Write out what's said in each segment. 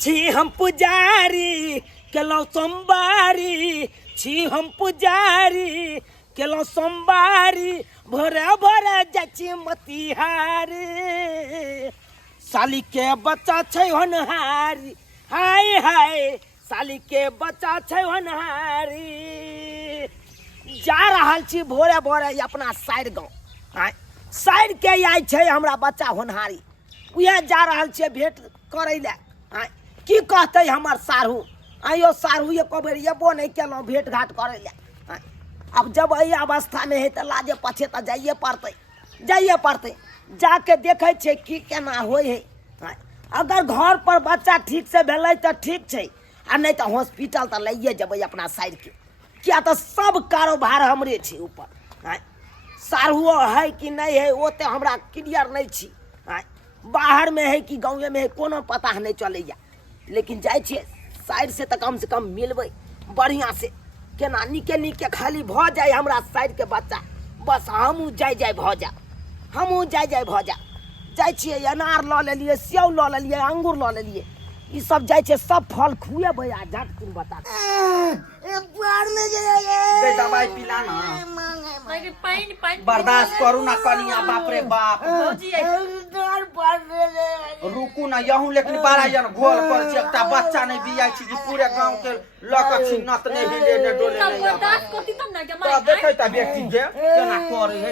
छी हम पुजारी केलो सोमवारी, छी हम पुजारी केलो सोमवारी, भोरे भोरे जाची मोतिहारी। साली के बच्चा छै होनहारी, हाय हाय साली के बच्चा छै होनहारी। जा रहल छी भोरे भोरे अपना साइड गाँव, साइड के आइ छै हमरा बच्चा होनहारी, उहे जा रहल छियै भेंट करे ले। की कहते हमर सारू, आइयो सारू ये कबर एबो नहीं केलौं भेंट घाट करे ले। अब जब एहि अवस्था में है तो लाजे पछे तो जाइए पड़ते। जाके देखे छे की केना होय है। अगर घर पर बच्चा ठीक से भेलै तो ठीक छै, आ नहीं तो हॉस्पिटल तो लइए जेबै अपना साइड के, क्या तो सब कारोबार हमरे छे ऊपर। सारूओ है कि नहीं है वो तो हमरा क्लियर नहीं छी, बाहर में है कि गाँव में है कोनो पता नहीं चलैया। लेकिन जाए छे साइड से तो कम से कम मिलबै बढ़िया से, केना निके खाली भ जाए हमरा साइड के बच्चा, बस हमू जाय भ जा, हमू जाय भ जा। जाए छिए अनार ल लेलिए, सेव ल लेलिए, अंगूर ल लेलिए, ई सब जाए छे सब फल खुएबै आ झट तुम बता दे दवाई पिला ना, बर्दाश्त करू ना कनिया। बाप रे बाप, रुकू ना यहूं, लेकिन बारा जन घोल पर छै, एकटा बच्चा नहीं बियाई छी जे पूरे गांव के लक छिन्नत नहीं हिले ने डोले नहीं बर्दाश्त करती तब ना जमा देखै त व्यक्ति जे केना करे है।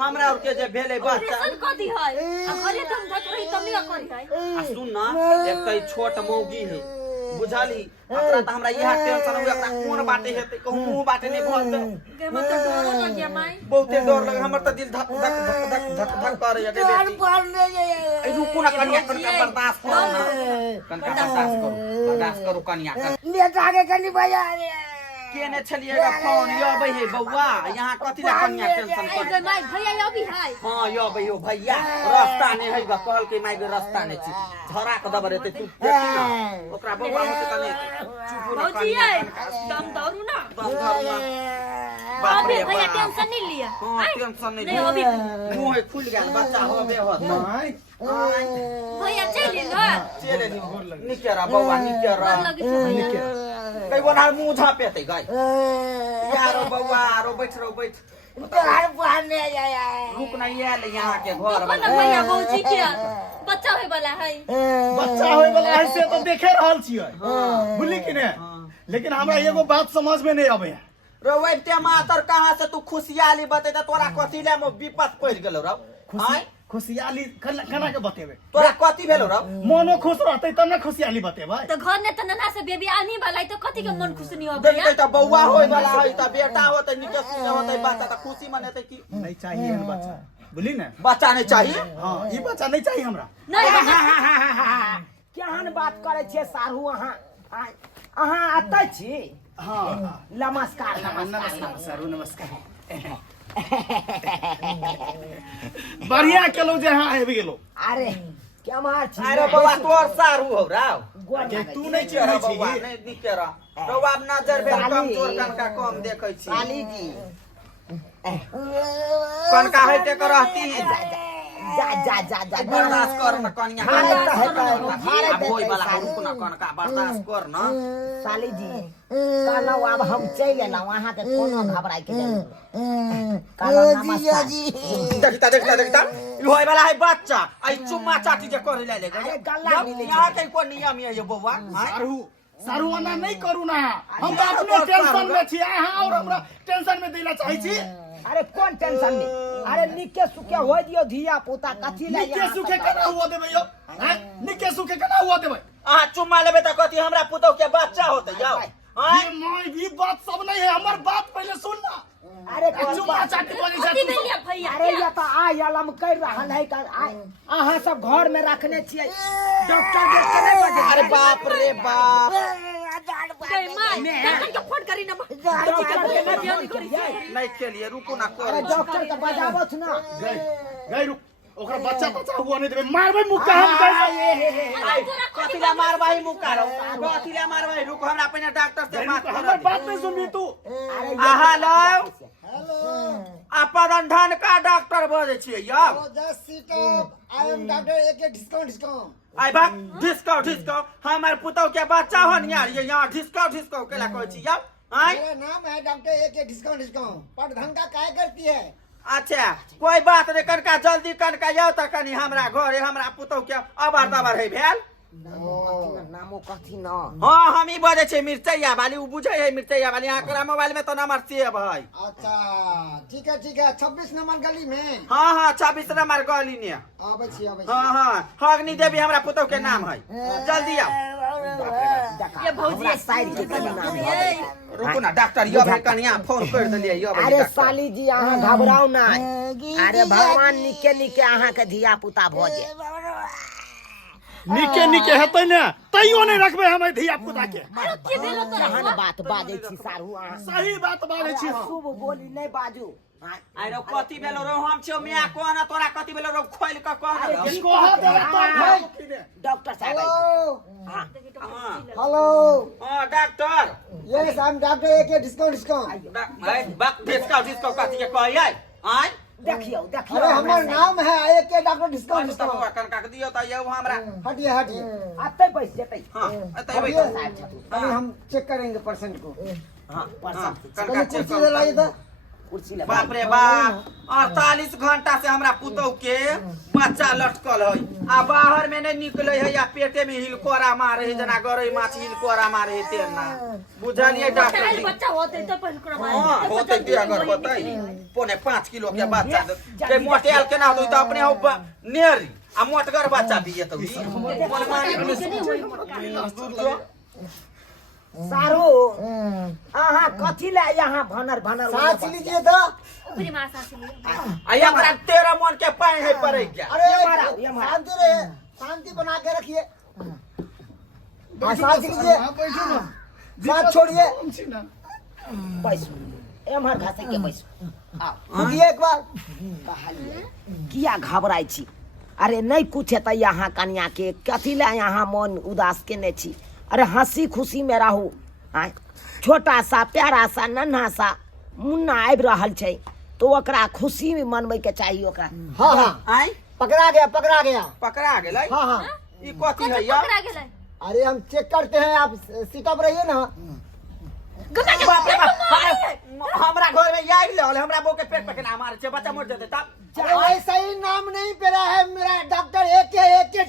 हमरा और के जे भेले बच्चा कथि है घरे तुम धत रही तमी करी है। आ सुन ना, एक त छोट मौगी है बुझाली, अकरा त हमरा यहा टेंशन हो, एकरा कोन बाटे हेते कहूं मुंह बाटे नहीं भरते के मत डरो लगिया माई, बहुते डर लगे हमर त दिल धक धक धक धक धक करे है बेटी। ए रुकू ना कनिया, कनिया बर्दाश्त करो ना, कनिया बर्दाश्त करो कनिया। बेटा के कनी बजा केने छलिएगा फोन यबै हे बौआ, यहाँ कथि ला कनिया टेंशन कर माई भैया यबी है। हां यबै हो भैया, रास्ता नहीं है कहल के माई के रास्ता नहीं छी, धरा के दबर एते तू देखी ना ओकरा बौआ होते तने चुप ना कनिया, दम धरू ना बाप रे भैया टेंशन नहीं लिया। हां टेंशन नहीं अभी मुंह खुल गेल बच्चा होबे होत माई भैया चले ना निकेरा बौआ निकेरा कई वनार मुंह झापेते गई यारो बौआ रो बैठ घर पाने जाया रुक ना ये ले यहाँ के घर वाला भैया भौजी के बच्चा होय वाला है से तो देखे रहल छियै बुझली कि ने। लेकिन हमरा एगो बात समझ में नहीं आवे, रोवे टमाटर कहां से तू खुशियाली बते त तोरा कथि ले विपत पड़ गेलो रौ। हां खुशियाली केना के बतेबे, तोरा कथि भेलो रौ, मनो खुश रहते तब ना खुशियाली बतेबे। तो घर ने त नना से बेबी आनी वाला तो कथि के मन खुश नहीं होबे, देखते त बौआ होय वाला है त बेटा होते निके सुने होते बच्चा त खुशी मनेते की नहीं चाहिए बच्चा, बुझली ने बच्चा नहीं चाहिए। हां ई बच्चा नहीं चाहिए हमरा। नहीं केहन बात करे छे सारू, अहाँ आते छी। हां नमस्कार नमस्कार सारू नमस्कार। बढ़िया केलो जे हां आबि गेलो। अरे क्या मार छी, अरे बाबा तोर सारू हो राव के तू नहीं चेहरा चिन्है बाबा छी नहीं दिखेरा तो अब नजर पे कम चोर कनका कम देखै छी। साली जी कनका है ते रहती जा बर्दाश्त कर न कनिया, अब होय वाला है रुक न कनका बर्दाश्त कर न। साली जी कहलो अब हम चल एलौ, वहां के कोनो घबराई के कहलो नमस्कार जी। देखता ई होय वाला है बच्चा, आई चुम्मा चाटी जे करे ले अरे गल्ला मिले यहाँ के कोन नियम है ये बौआ। सारू ना नहीं करू ना, हम तो अपने टेंशन में छी, हां और हमरा टेंशन में देला चाहि छी। अरे कौन टेंशन नहीं, अरे निके सुके हो दियो धिया पुता कथि ले निके सुखे केना हुआ देबे यो, हैं निके सुखे केना हुआ देबे। आ चुम्मा लेबे त कथि हमरा पुतौ के बच्चा होते जाओ। ये माय ये बात सब नहीं है, हमर बात पहले सुन ना। अरे चुम्मा चाटी वाली कथि में लिया भैया, अरे ये तो आय अलम कर रहल है का, अहाँ सब घर में रखने छियै डॉक्टर देख के नहीं बजे। अरे बाप रे बाप, डॉक्टर के फोन करी ना, डॉक्टर के नहीं फोन करिए, नहीं खेलिए रुको ना अरे कर डॉक्टर के बजावत ना। गई रुक ओकरा बच्चा हुआ नहीं देबे, मारबे मुक्का हम कह कथिला मारवाई मुका रो, कथिला मारवाई रुको हमरा पहले डॉक्टर से बात कर। हमर बात नहीं सुनबी तू। हेलो अपन धन का डॉक्टर बोले छियै यौ। Just sit up, I am doctor A K discount आई बात ढिसको हमार पुतौ के बच्चा हो यार ये यहाँ ढिसको केला कहै छी यार आई मेरा नाम है डॉक्टर AK डिस्काउंट पटधन का काय करती है। अच्छा कोई बात नहीं कनका जल्दी कनका आओ त कनी हमरा घरे हमरा पुतौ के अबार दबार है भेल नामो कथी न हां हम ही बजे छे मिर्चैया वाली उ बुझै है मिर्चैया वाली आकरा मोबाइल में तो नंबर सेव है। अच्छा ठीक है 26 नंबर गली में। हां 26 नंबर गली ने आबै छी हां हगनी देवी हमरा पुतौ के नाम है जल्दी आओ। ये भौजी साइड के कनी नाम है। रुको ना डॉक्टर यो भाई कनिया फोन कर देलिए यो भाई अरे साली जी अहाँ घबराओ ना। अरे भगवान निके निके अहाँ के धिया पुता भजे निके निके हेतै ने तैयो नहीं रखबे हम धिया पुता के। केहन बात बाजै छी सारू अहाँ सही बात बाजै छी। शुभ बोली नहीं बाजू। आइ रो कथि भेलो रो हम छियो मिया कोन तोरा कथि भेलो रो खोल के कह इसको हाथ डॉक्टर साहब हेलो हां doctor yes I am doctor AK discount. भाई बक डिस्को कथि के कहै आई देखियो अरे हमार नाम है AK डॉक्टर डिस्काउंट। कनका के दियो त ये हमरा हटिए आते बैठ जेतै। हां एतै हटिए बैठ अभी हम चेक करेंगे पेशेंट को। हां कनी कनका चेक कुर्सी ले लाइए तो। कुर्सी लगा बाप रे बाप 48 घंटा से हमरा पुतौ के बच्चा लटकल है आ बाहर में नहीं निकले है या पेटे में हिलकोरा मारे है जना गरई माछ हिलकोरा मारे है तेना बुझलिए डॉक्टर जी। बच्चा होते तो पर हां होते दे अगर बताई पौने 5 किलो के बच्चा के मोटेल के ना दो त अपने हो नेरी आ मोटगर बच्चा दिए तो सारू अहाँ कथी ले यहाँ भनर भनर सांस लीजिए तो। ऊपरी मां सांस लिए आ हमरा तेरा मन के पाए है पड़े क्या अरे ये मारा। शांति रहे शांति बना के रखिए। सांस लीजिए सांस छोड़िए बैसू एम्हर घासे के बैसू कूदिए एक बार। किया घबराई छी। अरे नहीं कुछ है यहाँ कन्या के कथी ले यहाँ मन उदास केने छी। अरे हंसी खुशी में रहू। आय छोटा सा प्यारा सा नन्हा सा मुन्ना आबि रहल छै तो ओकरा खुशी में मनबै के चाहिए ओकरा। हाँ हाँ आई पकड़ा गया। पकड़ा गेलै हाँ हाँ ई कथि है या पकड़ा गेलै अरे हम चेक करते हैं आप सीटअप रहिए ना। बाप रे बाप हमरा घर में यार ले हमरा बो के पेट पे केना मारे छै बच्चा मर जेतै तब अरे वैसा ही नाम नहीं पेरा है मेरा डॉक्टर AK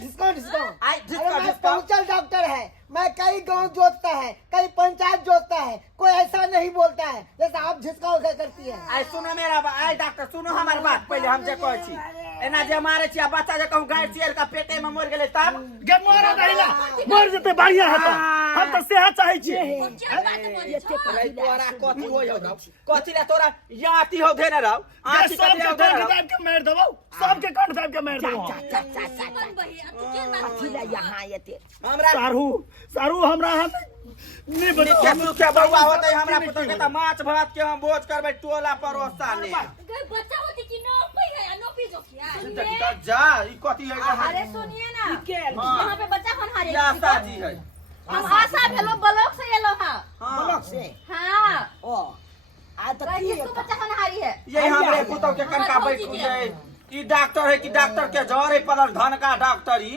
डिस्काउंट। आई अरे मैं डिस्को पहुंचल डॉक्टर है। मैं कई गांव जोतता है कई पंचायत जोतता है कोई ऐसा नहीं बोलता है जैसा आप झिसकाओ करती है। आई सुनो मेरा आई डॉक्टर सुनो हमार बात पहले हम जे कहै छी एना जे मारे छी बच्चा जे कहूं गाय चेर का पेटे में मर गेलै तब गे मारा दहिला मर जेते बढ़िया हेतै। हम तो सेहा चाहै छी। तोरा कथि हो जाउ कथि ले तोरा याती हो धेने रहौ आंखी सब कथि के हो कंठ धेने दाब के मार देबो सब के कंठ दाब के मार देबो। कथी ले यहाँ एते हमरा सारू हमरा हाथ नहीं निके मुखे बउआ होतै हमरा पुतौ के त माछ भात के हम भोज करबै टोला परोसा ने बच्चा होती कि नोपी है नोपी जो किया जा ई कथि है अरे सुनिए ना यहाँ पे बच्चा कौन हारे आशा जी है हम आशा भेलो ब्लॉक से एलो हां ब्लॉक से हां ओ आ तो की किसको बच्चा कौन हारी है ये हमरे पुतौ के कनका बैठ जाए ई डॉक्टर है कि डॉक्टर के जरे पड़ल धन का डॉक्टरी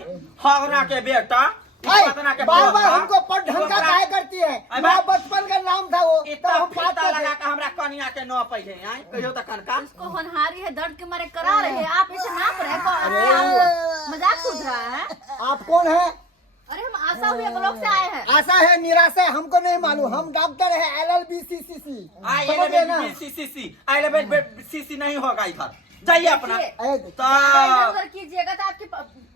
हगना के बेटा बार बार हमको पटधन का काय करती है। मेरा बचपन का नाम था वो तो हम बात लगा करते के हमरा कनिया के न पहिले आई कहियो त कनका इसको होनहारी है दर्द के मारे करा रहे हैं आप इसे नाप रहे हैं मजाक सूझ रहा है। आप कौन है। अरे हम आशा हुए ब्लॉक से आए हैं। आशा है निराशा है हमको नहीं मालूम। हम डॉक्टर है LLBCCC आई समझ गए ना। सीसीसी आई लेवल सीसी नहीं होगा इधर जाइए अपना अगर कीजिएगा तो आपकी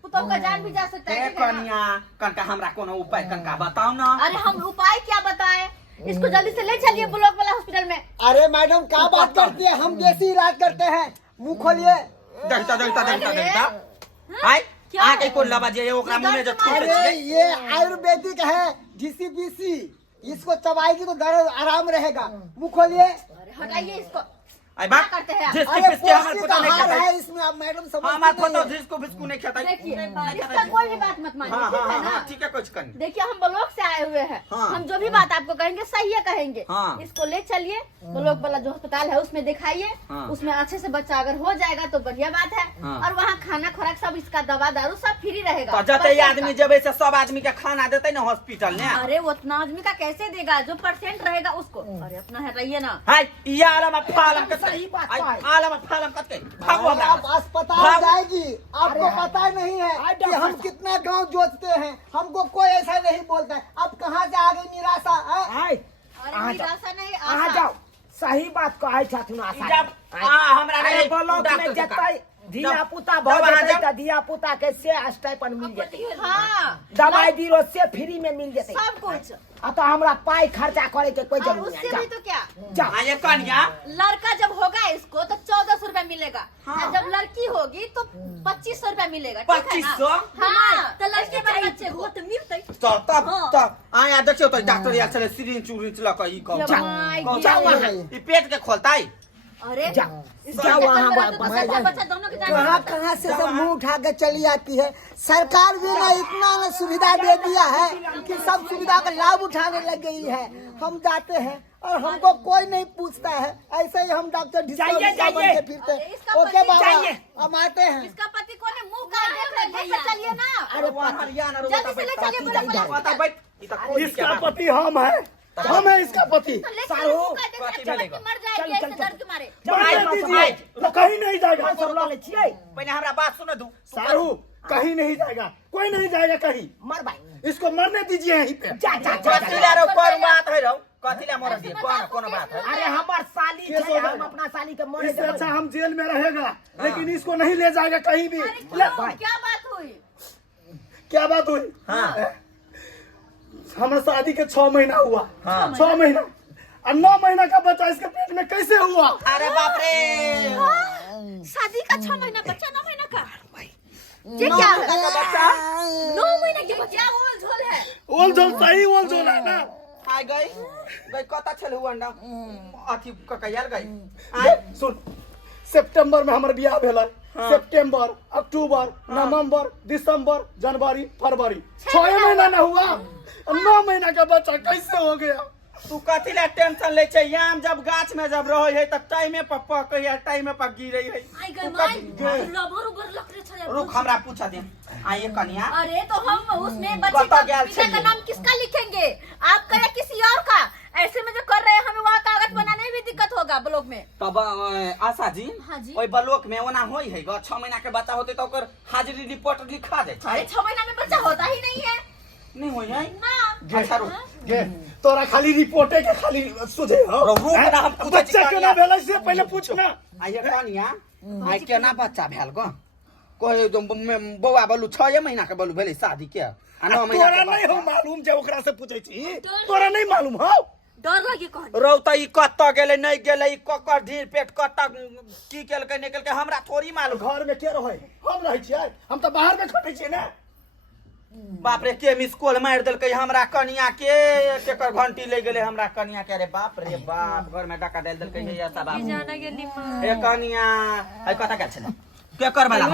पुतों का जान भी जा सकता है। कनिया कनका हमरा कोनो उपाय कनका बताओ ना। अरे हम उपाय क्या बताएं इसको जल्दी से ले चलिए ब्लॉक वाला हॉस्पिटल में। अरे मैडम क्या बात करती है हम देसी इलाज करते हैं मुंह खोलिए। देखता आई आके को लबा जे ओकरा मुंह में जो छूटे अरे ये आयुर्वेदिक है DCBC इसको चबाएगी तो दर्द आराम रहेगा। मुंह खोलिए। हटाइए इसको। आई क्या बात करते हैं आप? जिसकी अरे पिसके हमारे पोस्ती पता का नहीं हार खाता है इसमें, आप मैडम समझ हमारे पता जिसको बिस्कू नहीं खाता देखिए इसका कोई भी बात मत मानिए, हाँ ठीक हाँ है ना? हाँ ठीक है कुछ करनी देखिए हम ब्लॉक से आए हुए हैं, हाँ। हम जो भी बात आपको कहेंगे सही है कहेंगे। हाँ। इसको ले चलिए ब्लॉक वाला जो अस्पताल है उसमें दिखाइए, हाँ। उसमें अच्छे से बच्चा अगर हो जाएगा तो बढ़िया बात है। हाँ। और वहाँ खाना खुराक सब इसका दवा दारू सब फ्री रहेगा। तो जते परसेंट आदमी का। जब ऐसे सब आदमी के खाना देते ना हॉस्पिटल ने अरे वो उतना आदमी का कैसे देगा, जो परसेंट रहेगा उसको। अरे अपना है रहिए ना। हाय ये आलम फालम के सही बात है। आलम फालम के भागो हमरा आप अस्पताल भाग। जाएगी, आपको पता नहीं है कि हम कितना गांव जोतते हैं, हमको कोई ऐसा नहीं बोलता है। अब कहाँ से आ गई निराशा है? आय अरे आ जाओ। निराशा नहीं आ आशा। जाओ, सही बात को आय छथुन आशा। जब हमरा अरे नहीं ब्लॉक में डॉक्टर से जतै धिया जब- पुता जब भऽ अहाँ जेतै जब- तऽ धिया पुता के से स्टाइपन मिल जेतै, हाँ दवाई बीरो से फ्री में मिल जेतै। सब कुछ। आ तो हमरा पाई खर्चा करे के कोई और जरूरत उससे नहीं। भी तो क्या, जा ये कन्या लड़का जब होगा इसको तो 1400 रुपया मिलेगा। हाँ। और जब लड़की होगी तो 2500 रुपया मिलेगा। ठीक है ना? 2500? हाँ तो लड़के वाले बच्चे को तो मिलते। तब आया देखियो तो डॉक्टर या चले सिरिंज उरिंज ल के ई कहू जब माय कहू गिरा जाओ है। ई पेट के खोलताई अरे जा इसके जा चक्कर वहाँ में तो बच्चा बच्चा दोनों के जान कहाँ कहाँ से सब मुंह उठा के चली आती है। सरकार भी ना इतना ना सुविधा दे दिया है कि सब सुविधा का लाभ उठाने लग गई है। हम जाते हैं और हमको कोई नहीं पूछता है, ऐसे ही हम डॉक्टर जाइए, जाइए। फिरते अरे इसका ओके पति बाबा जाइए। हम आते हैं। इसका पति कौन है, मुंह का देख ले, लेकर चलिए ना। अरे हरियाणा रो जल्दी से ले चलिए बोलो बोलो। बता बैठ ई त कोई इसका पति हम है इसका पति। तो ले सारू, चलिए, मुंह का देख पति ले, मिलेगा। मर जाएगी चल, ऐसे चल, दर्द के मारे। मरने दीजिए, तो कहीं नहीं जाएगा। सब लऽ ले छियै, पहले हमरा बात सुन दू सारू कहीं नहीं जाएगा, कोई नहीं जाएगा कहीं। मर भाई। इसको मरने दीजिए यहीं पे। जा जा जा, जा। कथिला रो कोन बात है रो कथिला मर दिए कोन बात है अरे हमार साली केस छै, हो हम जाएगा। अपना साली के मरे इससे देबै। अच्छा हम जेल में रहेगा, लेकिन इसको नहीं ले जाएगा कहीं भी। अरे ले, क्यों? क्या बात हुई? क्या बात हुई? हाँ। हमारा शादी के 6 महीना हुआ। हाँ। 6 महीना और 9 महीना का बच्चा इसके पेट में कैसे हुआ? अरे बाप रे शादी का 6 महीना बच्चा, 9 महीना का ये क्या है? 9 महीने की बच्चा ओल झोल है। ओल झोल सही ओल झोल है ना। आइ गई कता छल हुआ ना अथी ककैयाल गई देख, सुन, सितंबर में हमारे बियाह भेल है। सितंबर, अक्टूबर, नवंबर, दिसंबर, जनवरी, फरवरी 6 महीना ना हुआ। 9 महीना का बच्चा कैसे हो गया? तू कथिला टेंशन ले छै याम जब गाछ में जब रहे है त टाइमे पर पकै है टाइमे पर गिरै है आई गई माय, रबर उबर लकड़े छले। रुक हमरा पूछा दे आइए कन्या अरे तो हम उसमें बच्चे कता का गेल पिता का छलिए? नाम किसका लिखेंगे, आपका या किसी और का? ऐसे में जो कर रहे हैं हमें वहाँ कागज बनाने में भी दिक्कत होगा ब्लॉक में। तब आशा जी हाँ जी। ओइ ब्लॉक में ओना होई है 6 महीना के बच्चा होते तो ओकर हाजिरी रिपोर्ट लिखा जाय छै अरे 6 महीना में बच्चा होता ही नहीं है नहीं होई है ना। अच्छा रुक गे, तोरा खाली रिपोर्टे के खाली सुझे हो। रुक ना, हम पूछे बच्चा छी केना कन्या। भेलै से पहले पूछना। आइए कन्या आइ केना बच्चा भेल ग कोई बौआ बोलू 6 महीना के बोलू भेलै शादी के आ 9 महीना तोरा के नहीं हो बच्चा। मालूम जे ओकरा से पूछे छी? तोरा नहीं मालूम हो? डर लगे कौन? रौ त ई कत्त गेलै नहीं गेलै ई ककर ढीर पेट कत्त की केलकै नहीं केलकै हमरा थोड़ी मालूम घर में के रहे? हम रहे छियै, हम तो बाहर में खटे छियै ना। बाप रे के मिस कॉल मार देलकै हमरा कनिया के केकर घंटी ले गेलै हमरा कनिया के रे बाप घर में डका डाल देलकै ये सब बाबू ए कनिया आई कता के छले केकर वाला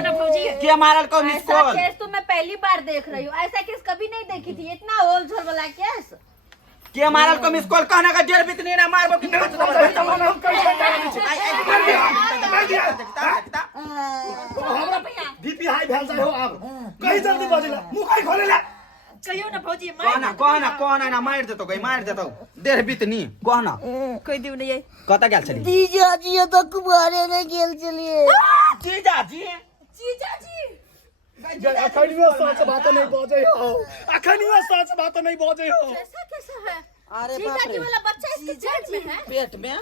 के मारल को मिस ऐसा कॉल केस तो मैं पहली बार देख रही हूँ, ऐसा केस कभी नहीं देखी थी। इतना ओल झोल वाला केस। के मारल को मिस कॉल कहना का जेल बितनी ना मारबो कि हम कैसे जाने छी? हमरा बीपी हाई भेल जाय हो अब। कहीं जल्दी बजेला, मुंह काहे खोलेला? कहियो ना भौजी, कहना ना मार देतो गई मार देतो देह बितनी कहना कोई दिव नहीं है। कता गेल छली जीजा जी तो कुमारे में गेल चलिए। जीजा जी जीजा जी अखनियो सच बात नहीं बजे हो। अखनियो सच बात नहीं बजे हो। ऐसा कैसा है? अरे जीजा बाप जी रे वाला बच्चा इसके जेब में है। पेट में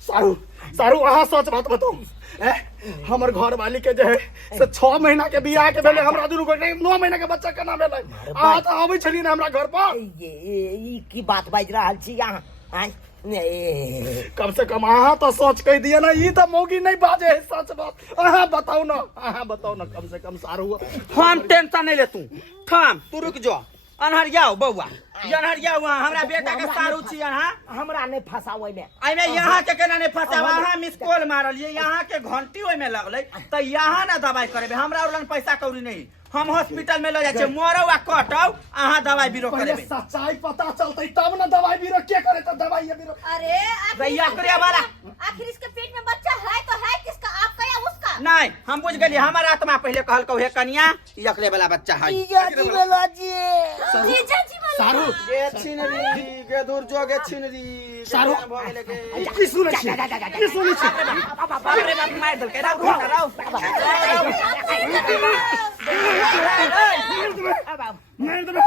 सारू सारू अहाँ सच बात बताऊ। हमर घर वाली के जे है से 6 महीना के बियाह के भेले, हमरा दुनू को 9 महीना के बच्चा केना भेले? अहाँ तो आबै छली ना हमरा घर पर। ई की बात बाज रहल छी अहाँ? आय कम से कम अहाँ तो सच कह दिए ना। ई तो मौगी नहीं बाजे है सच बात। अहाँ बताओ ना, अहाँ बताओ ना कम से कम सारू। हम टेंशन नहीं ले तू थाम तू रुक जा अनहर जाओ बउआ जनहरिया हुआ हमरा बेटा के सारू छियन हां हमरा नहीं फंसा ओइ में एमे यहाँ के केना नहीं फंसावा अहाँ मिस कॉल मारलिए यहाँ के घंटी ओइ में लगले त यहाँ ना दवाई करेबे हमरा उलन पैसा कौड़ी नहीं हम हॉस्पिटल में ले जाय छै मरौ आ कटौ अहाँ दवाई बीरो पहले करेबे सच्चाई पता चलतै तब ना दवाई बीरो के करे तो दवाई ये बीरो अरे रैया करे वाला आखिर इसके पेट में बच्चा है तो है किसका, आपका या उसका? नहीं हम बुझ गेली हमार आत्मा पहले कहल कहो हे कन्या यकले वाला बच्चा है जीजा जी बोला जी जीजा जी बोला। सारू गे छिनरी गे दूर जो गे छिनरी सारू भ गेले के की सुनै छी की सुनै छी बाप रे बाप मार देलकै राव मार देबे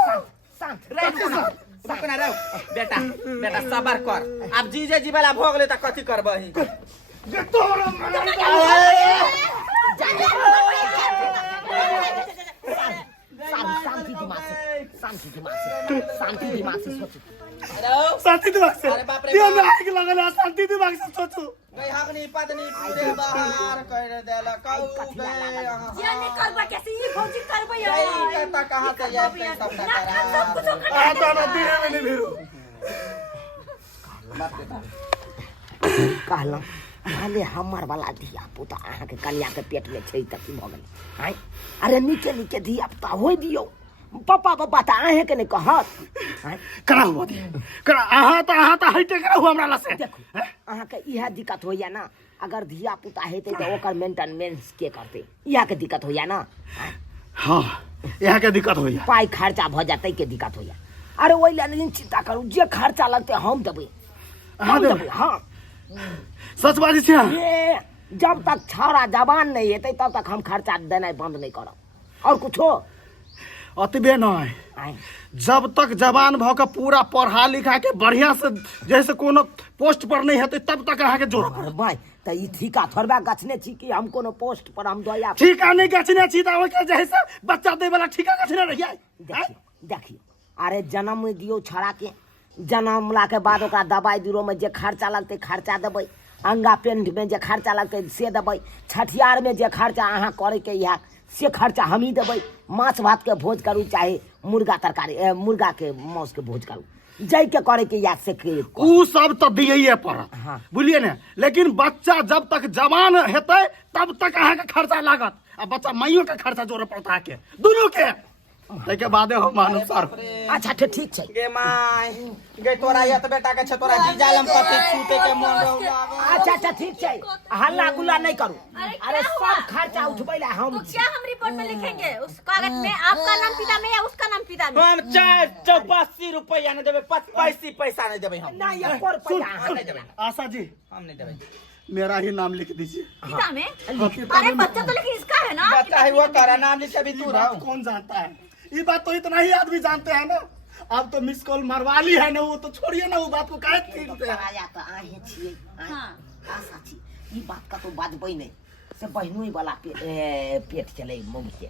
रुकना रहो बेटा बेटा सबर कर अब जीजे जी वाला भ गेले त कथि करबही जे तोरा मार शांति दिमाग से सोचो शांति दिमाग से अरे बाप रे दिया में बाप। आग लगल है शांति दिमाग से सोचो गई हगनी पत्नी पूरे बाहर कर देला कहू गए ये नहीं करबा कैसे ये फौजी करबा यार गई त कहां से जाते सब करा आ तो ना दिए में नहीं भिरो कहलौं भले हमर वाला धिया पुता अहाँ के कन्या के पेट में छै त की भ गेल हैं अरे नीचे नीचे धिया पुता होय दियो पापा पापा त अहाँ के नहीं कहत हैं करा हुआ दे करा आहा तो हटे करा हुआ हमरा से देखो अहाँ के इहा दिक्कत होइया ना अगर धिया पुता हेतै त ओकर मेंटेनेंस के करतै इहा के दिक्कत होइया ना हां यहाँ के दिक्कत होइया पाई खर्चा भ जातै के दिक्कत होइया अरे ओइ ला नहीं चिंता करू जे खर्चा लगतै हम देबै अहाँ देबै हां सच बाजी छै ये जब तक छौड़ा जवान नहीं हेतै तब तक हम खर्चा देनाइ बंद नहीं करब और कुछो अतबे नहीं आइ जब तक जवान भ के पूरा पढ़ा लिखा के बढ़िया से जैसे कोनो पोस्ट पर नहीं हेतै तब तक अहाँ के जोर अरे भाई त ई ठीका थोड़बा गछने छी कि हम कोनो पोस्ट पर हम दोया ठीक आ नहीं गछने छी त ओइ के जैसे बच्चा दे वाला ठीका गछने रहिए देखियो अरे जन्म दियो छौड़ा के जन्मला के बाद ओकरा दवाई बीरो में जे खर्चा लगतै खर्चा देबै अंगा पेंट में जे खर्चा लगतै से देबै छठियार में जे खर्चा अहाँ करे के इहा से खर्चा हम ही देबै माछ भात के भोज करू चाहे मुर्गा तरकारी मुर्गा के मांस के भोज करू जै के करे के या से के उ सब तो दिए पड़त हाँ। बुझलिए ने लेकिन बच्चा जब तक जवान हेतै तब तक अहाँ के खर्चा लागत आ बच्चा माइयो के खर्चा जोड़े पड़ता के दोनों के ताके बादे हम मानू सर अच्छा तो ठीक छै गे माय गे तोरा ये त बेटा के छ तोरा जीजालम कथि छूटे के मन रहो अच्छा अच्छा ठीक छै हल्ला गुल्ला नहीं करू अरे अरे क्या हुआ? सब खर्चा उठबै ला हम तो क्या हम रिपोर्ट में लिखेंगे उस कागज में आपका नाम पिता में या उसका नाम पिता में? हम 480 रुपया नहीं देबे 85 पैसा नहीं देबे हम नहीं एक और पैसा हम नहीं देबे आशा जी हम नहीं देबे मेरा ही नाम लिख दीजिए पिता में? अरे बच्चा तो लेकिन इसका है ना बच्चा है वो तारा नाम लिखे भी तू रहो कौन जानता है ये बात तो इतना ही आदमी जानते हैं ना अब तो मिस कॉल मरवा ली है ना वो तो छोड़िए ना वो बात को काहे छीनते हैं आया त आहे छियै हाँ आशा छी ई बात का तो बाजबै नहीं से बहिनोई वाला पेट चले मौगी के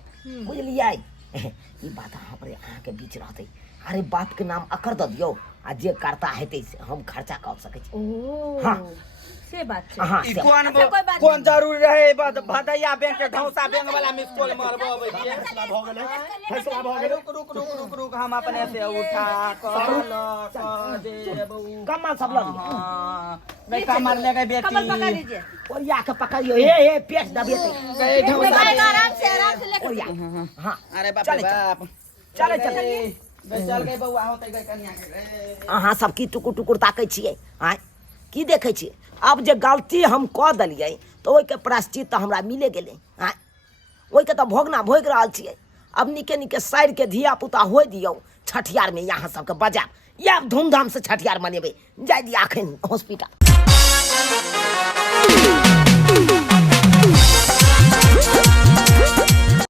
बुझलियै ई बात अहाँ पर अहाँ के बीच रहतै अरे बाप के नाम अकर द दियौ आ जे करता हेतै से हम खर्चा कर सकै छी ओह हाँ। से बात है हाँ ई से कौन अच्छा, कोई बात कौन जरूरी रहे भदैया बैंक के ढौसा बैंक वाला मिस कॉल मारबो अबै छियै फैसला भ गेलै फैसला भ गेलै रुक रुक रुक रुक रुक हम अपने से उठा कर देबू कमल सब लग नहीं कमर ले गई कमल पकड़ बेटी लीजिए ओरिया के पकड़ियो हे पेट दबेतै गई ढौसा आराम से लेकर ओरिया हां अरे बाप रे चले, बाप चले, चले। गई चल गई बौआ होते गई कन्या के अहाँ सब की टुकुर टुकुर ताकै छियै आय की देखै छियै अब जे गलती हम कऽ देलियै तऽ ओहिके प्रायश्चित तऽ हमरा मिले गेलै आय ओहिके तऽ भोगना भोगि रहल छियै अब नीके नीके साइड के धिया पुता होय दियौ छठियार में यहाँ सबके बजायब या धूमधाम से छठियार मनेबै जाय दिया अखन हॉस्पिटल